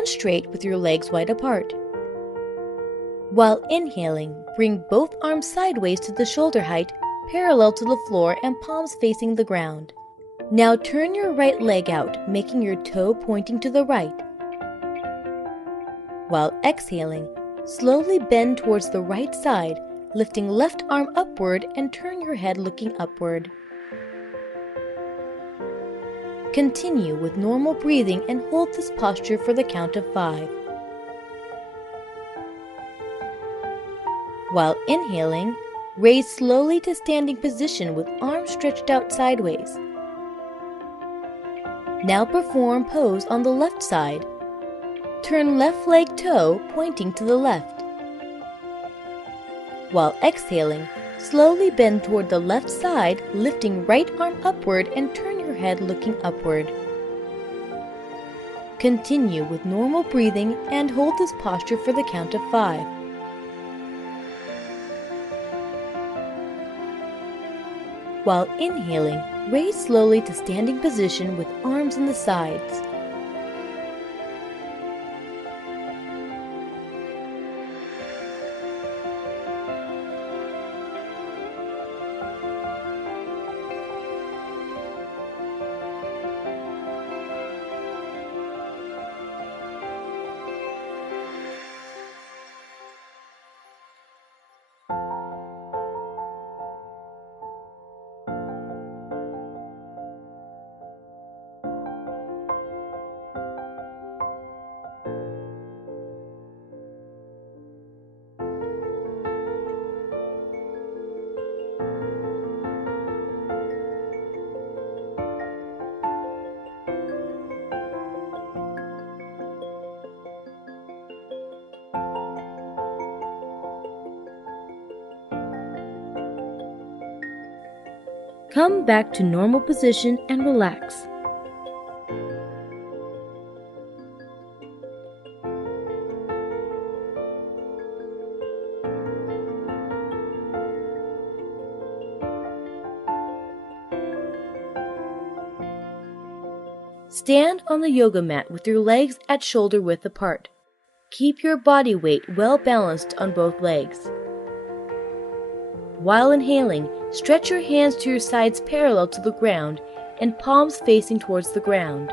stand straight with your legs wide apart. While inhaling, bring both arms sideways to the shoulder height, parallel to the floor and palms facing the ground. Now turn your right leg out, making your toe pointing to the right. While exhaling, slowly bend towards the right side, lifting left arm upward and turn your head looking upward. Continue with normal breathing and hold this posture for the count of 5. While inhaling, raise slowly to standing position with arms stretched out sideways. Now perform pose on the left side. Turn left leg toe pointing to the left. While exhaling, slowly bend toward the left side, lifting right arm upward and turn your head looking upward. Continue with normal breathing and hold this posture for the count of 5. While inhaling, raise slowly to standing position with arms on the sides. Come back to normal position and relax. Stand on the yoga mat with your legs at shoulder width apart. Keep your body weight well balanced on both legs. While inhaling, stretch your hands to your sides parallel to the ground and palms facing towards the ground.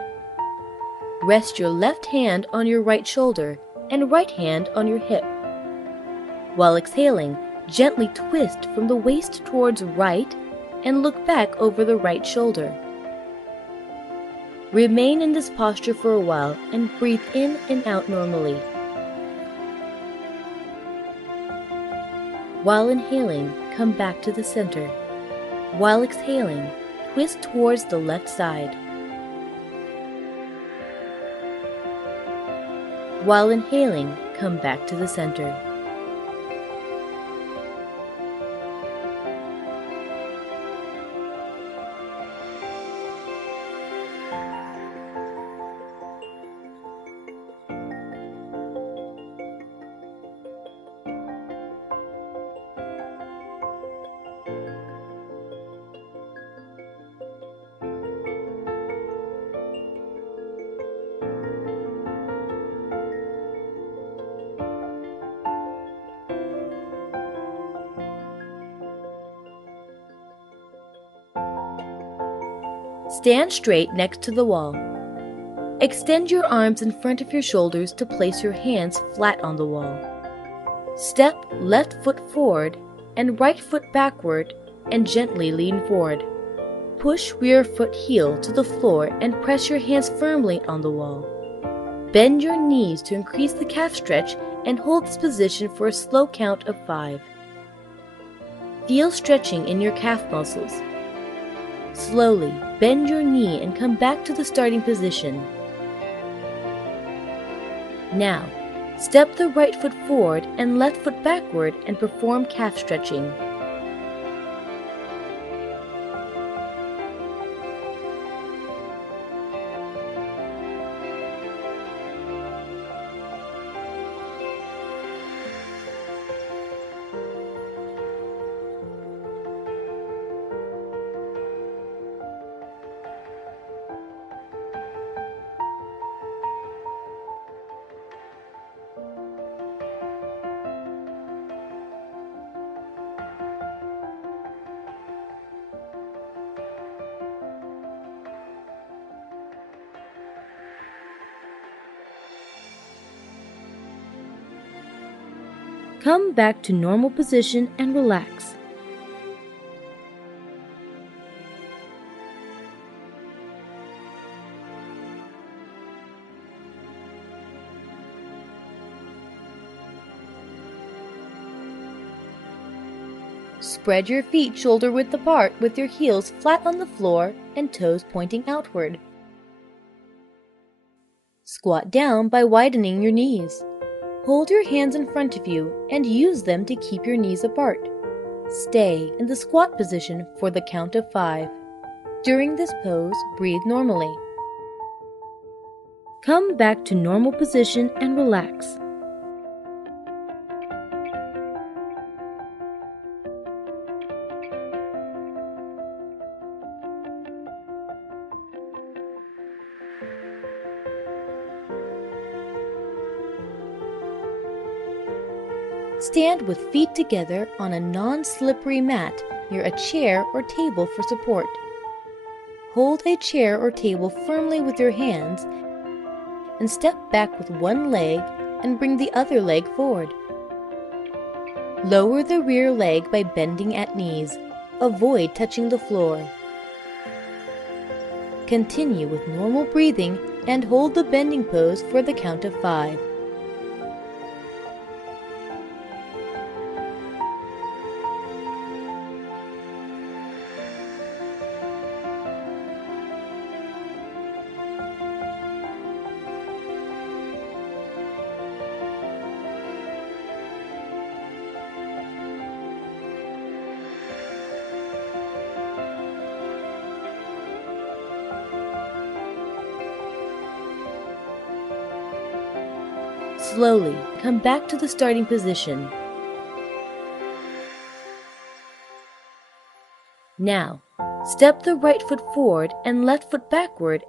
Rest your left hand on your right shoulder and right hand on your hip. While exhaling, gently twist from the waist towards right and look back over the right shoulder. Remain in this posture for a while and breathe in and out normally. While inhaling, come back to the center. While exhaling, twist towards the left side. While inhaling, come back to the center. Stand straight next to the wall. Extend your arms in front of your shoulders to place your hands flat on the wall. Step left foot forward and right foot backward and gently lean forward. Push rear foot heel to the floor and press your hands firmly on the wall. Bend your knees to increase the calf stretch and hold this position for a slow count of 5. Feel stretching in your calf muscles. Slowly bend your knee and come back to the starting position. Now, step the right foot forward and left foot backward and perform calf stretching. Come back to normal position and relax. Spread your feet shoulder-width apart with your heels flat on the floor and toes pointing outward. Squat down by widening your knees. Hold your hands in front of you and use them to keep your knees apart. Stay in the squat position for the count of 5. During this pose, breathe normally. Come back to normal position and relax. Stand with feet together on a non-slippery mat near a chair or table for support. Hold a chair or table firmly with your hands and step back with one leg and bring the other leg forward. Lower the rear leg by bending at knees. Avoid touching the floor. Continue with normal breathing and hold the bending pose for the count of 5. Slowly come back to the starting position. Now, step the right foot forward and left foot backward.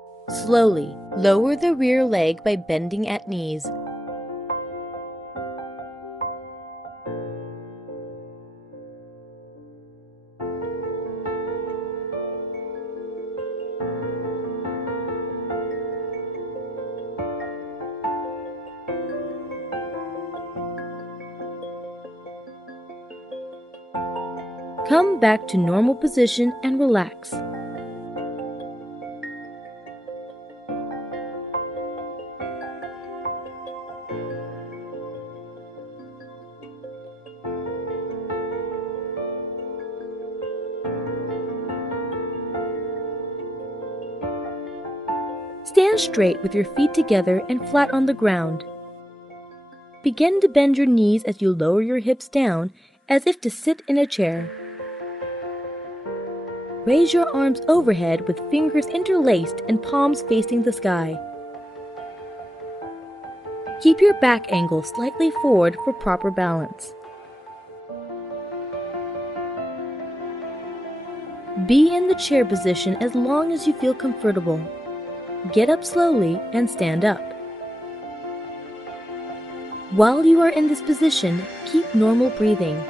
Slowly lower the rear leg by bending at knees. Come back to normal position and relax. Stand straight with your feet together and flat on the ground. Begin to bend your knees as you lower your hips down as if to sit in a chair. Raise your arms overhead with fingers interlaced and palms facing the sky. Keep your back angle slightly forward for proper balance. Be in the chair position as long as you feel comfortable. Get up slowly and stand up. While you are in this position, keep normal breathing.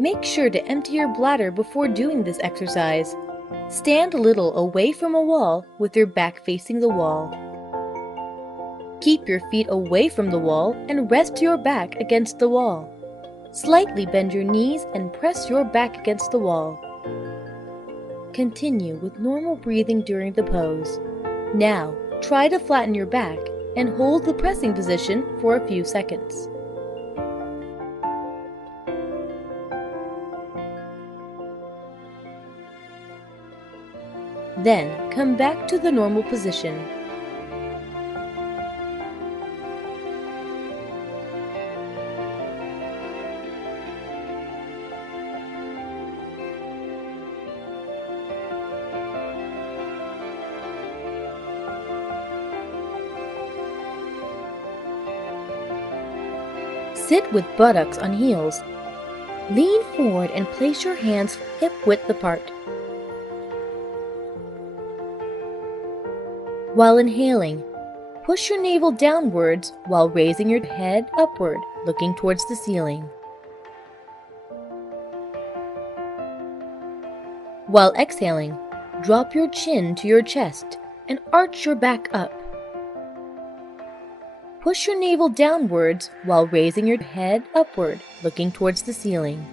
Make sure to empty your bladder before doing this exercise. Stand a little away from a wall with your back facing the wall. Keep your feet away from the wall and rest your back against the wall. Slightly bend your knees and press your back against the wall. Continue with normal breathing during the pose. Now, try to flatten your back and hold the pressing position for a few seconds. Then, come back to the normal position. Sit with buttocks on heels. Lean forward and place your hands hip-width apart. While inhaling, push your navel downwards while raising your head upward, looking towards the ceiling. While exhaling, drop your chin to your chest and arch your back up. Push your navel downwards while raising your head upward, looking towards the ceiling.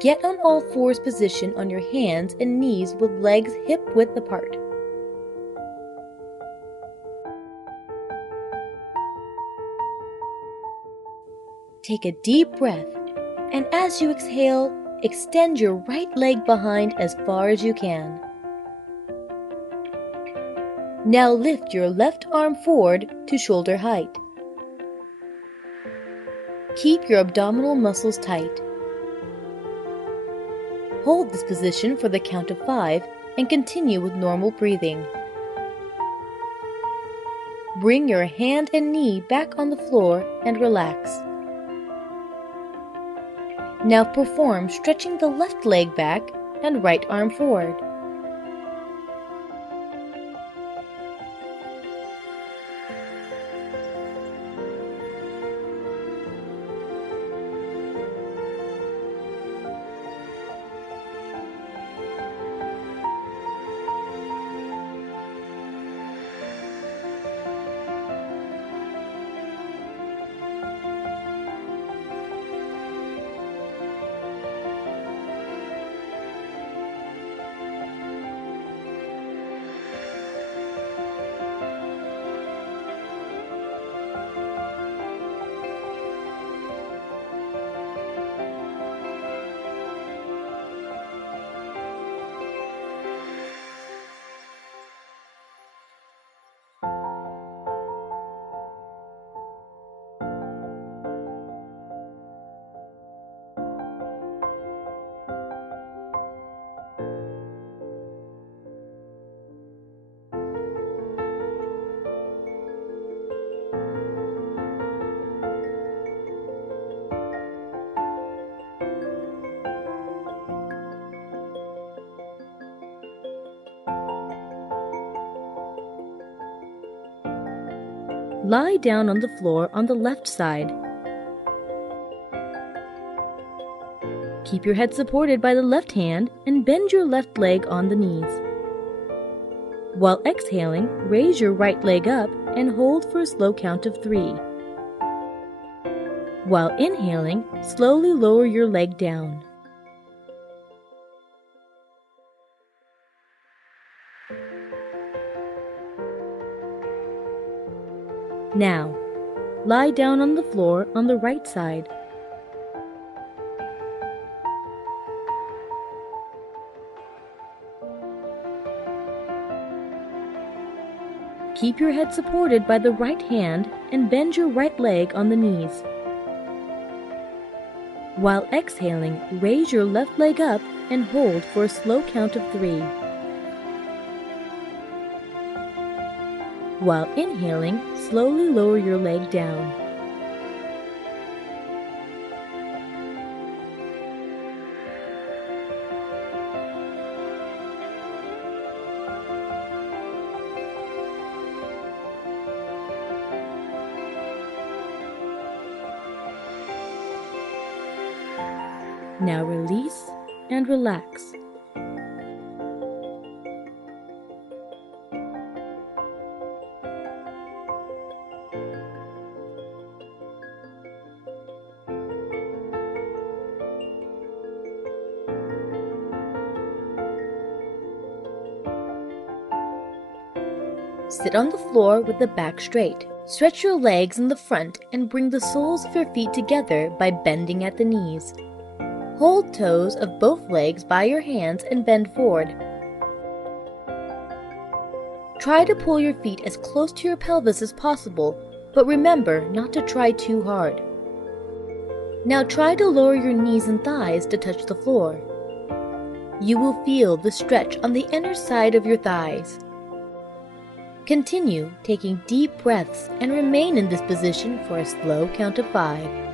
Get on all fours position on your hands and knees with legs hip-width apart. Take a deep breath, and as you exhale, extend your right leg behind as far as you can. Now lift your left arm forward to shoulder height. Keep your abdominal muscles tight. Hold this position for the count of 5 and continue with normal breathing. Bring your hand and knee back on the floor and relax. Now perform stretching the left leg back and right arm forward. Lie down on the floor on the left side. Keep your head supported by the left hand and bend your left leg on the knees. While exhaling, raise your right leg up and hold for a slow count of 3. While inhaling, slowly lower your leg down. Now, lie down on the floor on the right side. Keep your head supported by the right hand and bend your right leg on the knees. While exhaling, raise your left leg up and hold for a slow count of 3. While inhaling, slowly lower your leg down. Now release and relax. Sit on the floor with the back straight. Stretch your legs in the front and bring the soles of your feet together by bending at the knees. Hold toes of both legs by your hands and bend forward. Try to pull your feet as close to your pelvis as possible, but remember not to try too hard. Now try to lower your knees and thighs to touch the floor. You will feel the stretch on the inner side of your thighs. Continue taking deep breaths and remain in this position for a slow count of 5.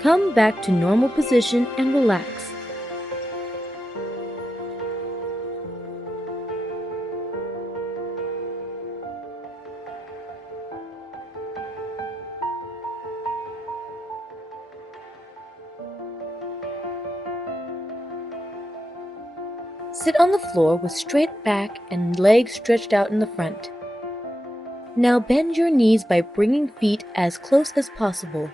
Come back to normal position and relax. Sit on the floor with straight back and legs stretched out in the front. Now bend your knees by bringing feet as close as possible.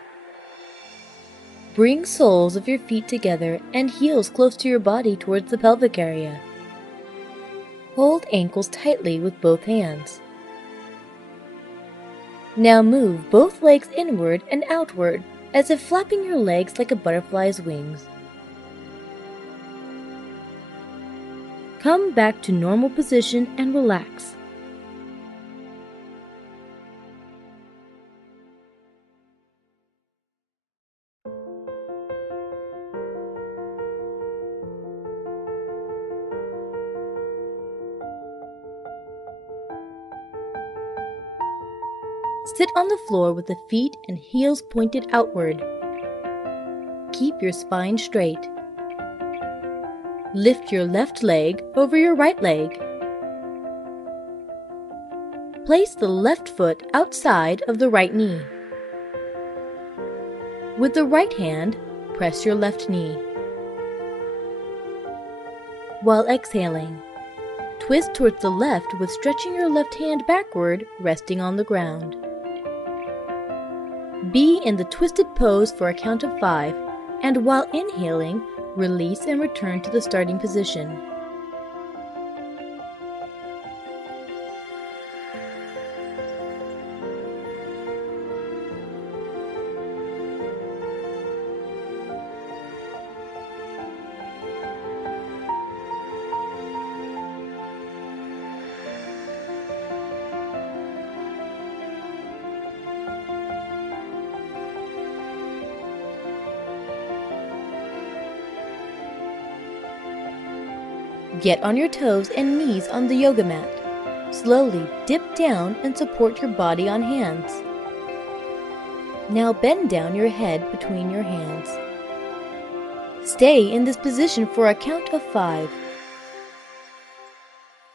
Bring soles of your feet together and heels close to your body towards the pelvic area. Hold ankles tightly with both hands. Now move both legs inward and outward as if flapping your legs like a butterfly's wings. Come back to normal position and relax. Sit on the floor with the feet and heels pointed outward. Keep your spine straight. Lift your left leg over your right leg. Place the left foot outside of the right knee. With the right hand, press your left knee. While exhaling, twist towards the left with stretching your left hand backward, resting on the ground. Be in the twisted pose for a count of 5, and while inhaling, release and return to the starting position. Get on your toes and knees on the yoga mat. Slowly dip down and support your body on hands. Now bend down your head between your hands. Stay in this position for a count of 5.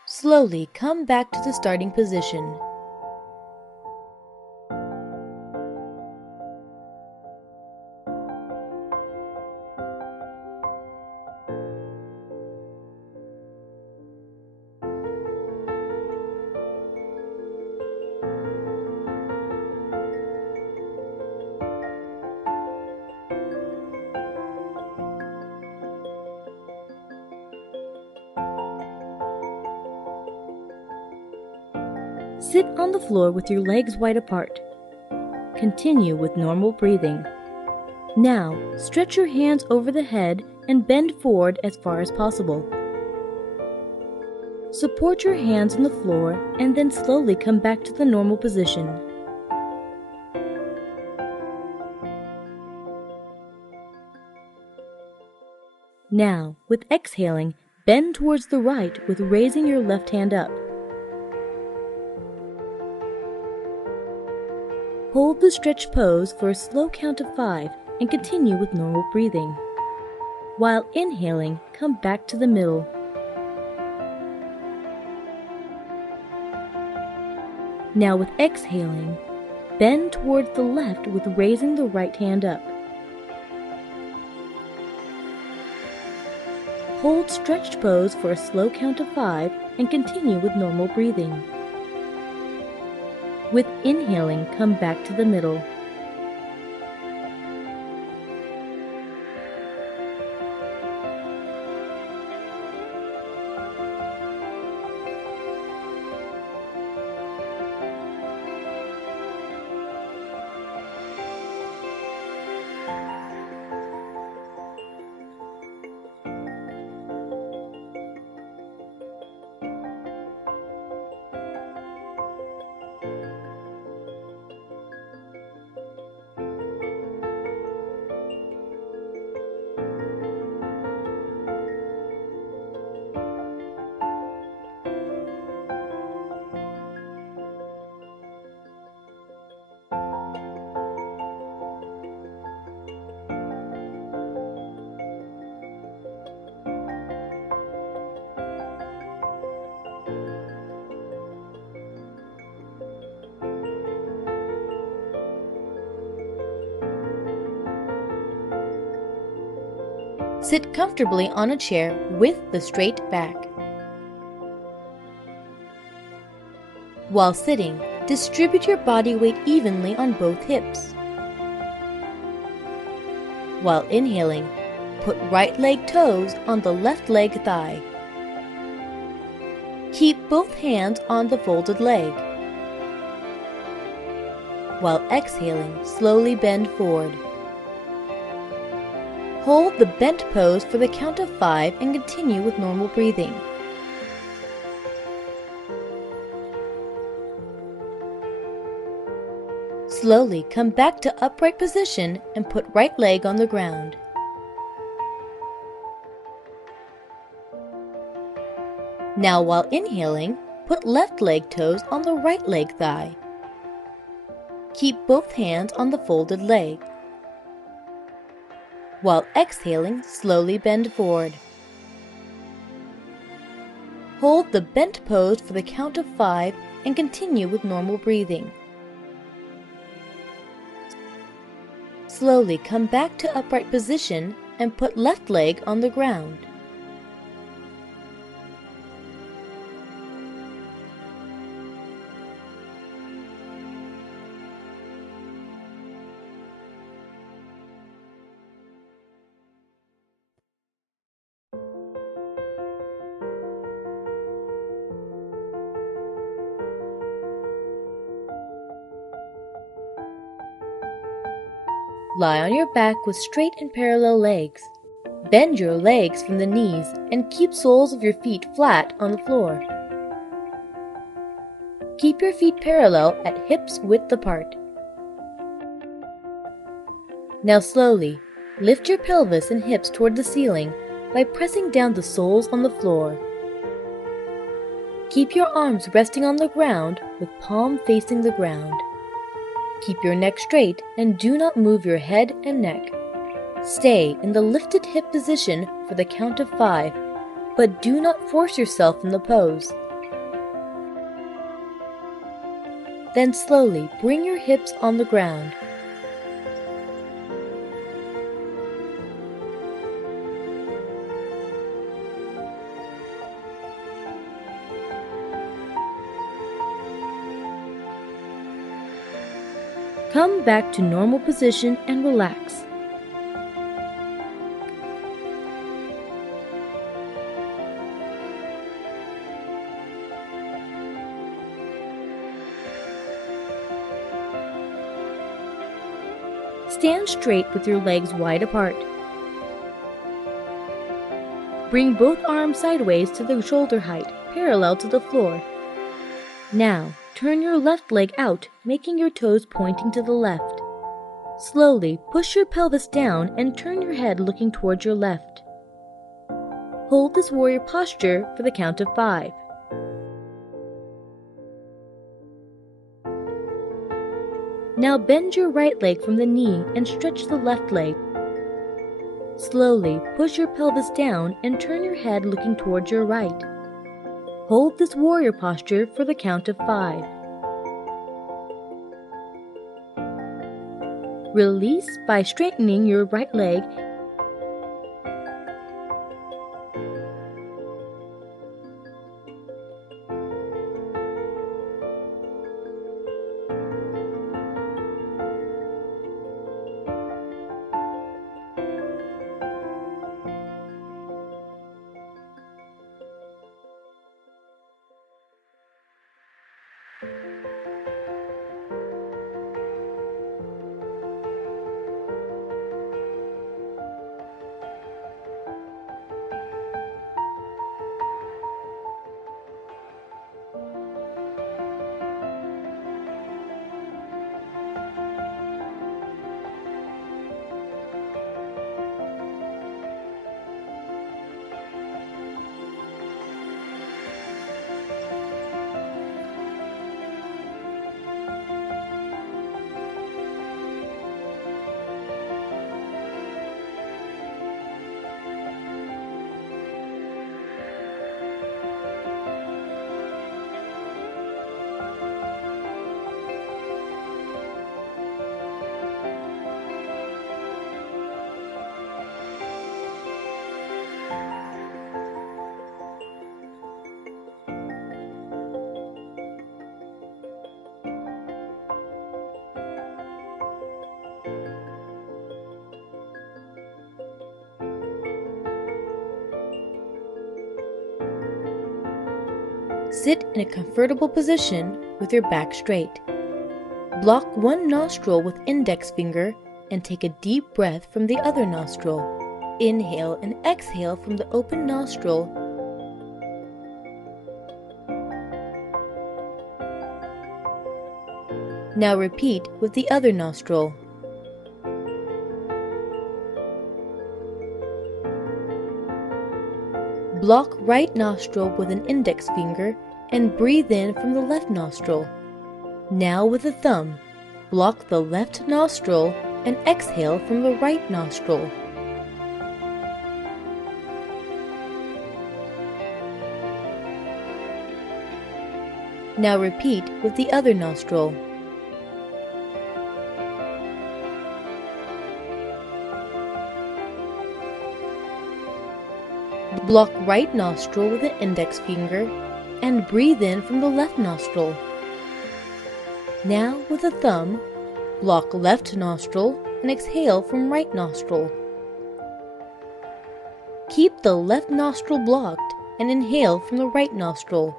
Slowly come back to the starting position. Sit on the floor with your legs wide apart. Continue with normal breathing. Now, stretch your hands over the head and bend forward as far as possible. Support your hands on the floor and then slowly come back to the normal position. Now, with exhaling, bend towards the right with raising your left hand up. Hold the stretch pose for a slow count of 5 and continue with normal breathing. While inhaling, come back to the middle. Now with exhaling, bend towards the left with raising the right hand up. Hold stretched pose for a slow count of 5 and continue with normal breathing. With inhaling, come back to the middle. Sit comfortably on a chair with the straight back. While sitting, distribute your body weight evenly on both hips. While inhaling, put right leg toes on the left leg thigh. Keep both hands on the folded leg. While exhaling, slowly bend forward. Hold the bent pose for the count of 5 and continue with normal breathing. Slowly come back to upright position and put right leg on the ground. Now while inhaling, put left leg toes on the right leg thigh. Keep both hands on the folded leg. While exhaling, slowly bend forward. Hold the bent pose for the count of 5 and continue with normal breathing. Slowly come back to upright position and put left leg on the ground. Lie on your back with straight and parallel legs. Bend your legs from the knees and keep soles of your feet flat on the floor. Keep your feet parallel at hips width apart. Now slowly, lift your pelvis and hips toward the ceiling by pressing down the soles on the floor. Keep your arms resting on the ground with palm facing the ground. Keep your neck straight and do not move your head and neck. Stay in the lifted hip position for the count of 5, but do not force yourself in the pose. Then slowly bring your hips on the ground. Come back to normal position and relax. Stand straight with your legs wide apart. Bring both arms sideways to the shoulder height, parallel to the floor. Now, turn your left leg out, making your toes pointing to the left. Slowly push your pelvis down and turn your head looking towards your left. Hold this warrior posture for the count of 5. Now bend your right leg from the knee and stretch the left leg. Slowly push your pelvis down and turn your head looking towards your right. Hold this warrior posture for the count of 5. Release by straightening your right leg sit in a comfortable position with your back straight. Block one nostril with index finger and take a deep breath from the other nostril. Inhale and exhale from the open nostril. Now repeat with the other nostril. Block right nostril with an index finger and breathe in from the left nostril. Now with the thumb, block the left nostril and exhale from the right nostril. Now repeat with the other nostril. Block right nostril with an index finger and breathe in from the left nostril. Now with the thumb, block left nostril and exhale from right nostril. Keep the left nostril blocked and inhale from the right nostril.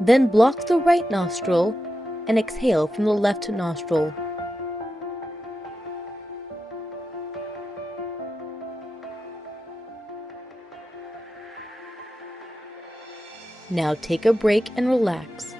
Then block the right nostril and exhale from the left nostril. Now take a break and relax.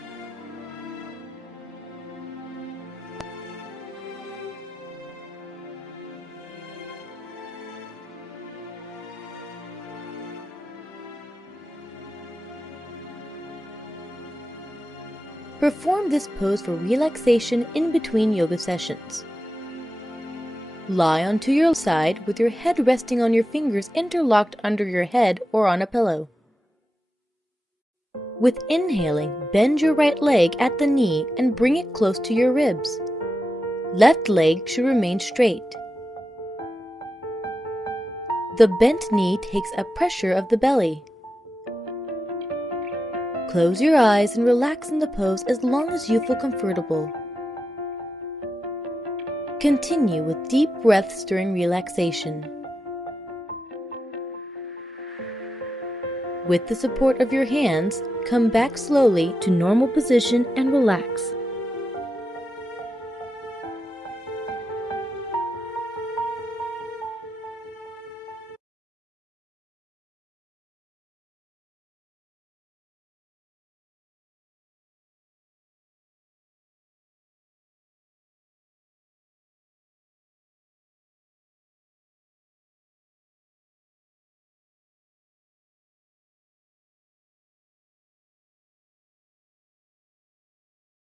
Perform this pose for relaxation in between yoga sessions. Lie onto your side with your head resting on your fingers interlocked under your head or on a pillow. With inhaling, bend your right leg at the knee and bring it close to your ribs. Left leg should remain straight. The bent knee takes up pressure of the belly. Close your eyes and relax in the pose as long as you feel comfortable. Continue with deep breaths during relaxation. With the support of your hands, come back slowly to normal position and relax.